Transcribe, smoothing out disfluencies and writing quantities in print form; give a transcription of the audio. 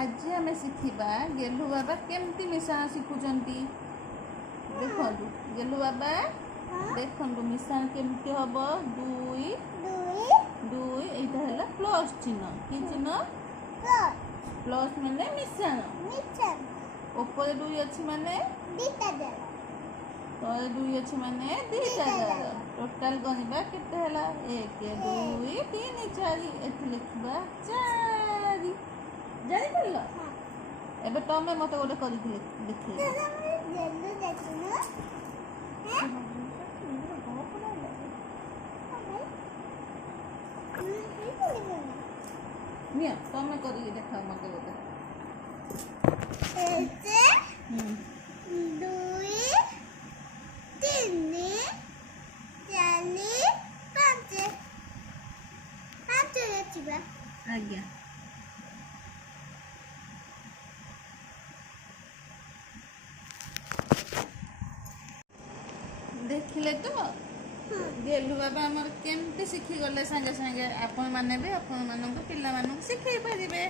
आज आम शिखा गेलु बाबा केमती मिशाण शिखुंट देखु गेलु बाबा देखु मिशाण केमती हम दुई दुई यहाँ है प्लस चिन्ह कि चिन्ह प्लस माने मिशाण ऊपर दुई अच्छी माने तले दुई अच्छी माने दीटा टोटाल गणिबा केते हला 1 2 3 4 एथि लिखबा 4 जानि पड़ल एबे तमे मते गोटे करि देखि निया तमे करि देखा मते गोटे 1 2 3 4 5 5 आज्ञा देखिले तो गेलु बाबा आमर केमती शिखी गले संगे संगे आपण माने भी आपण मानक पिला मानक शिखई परिबे।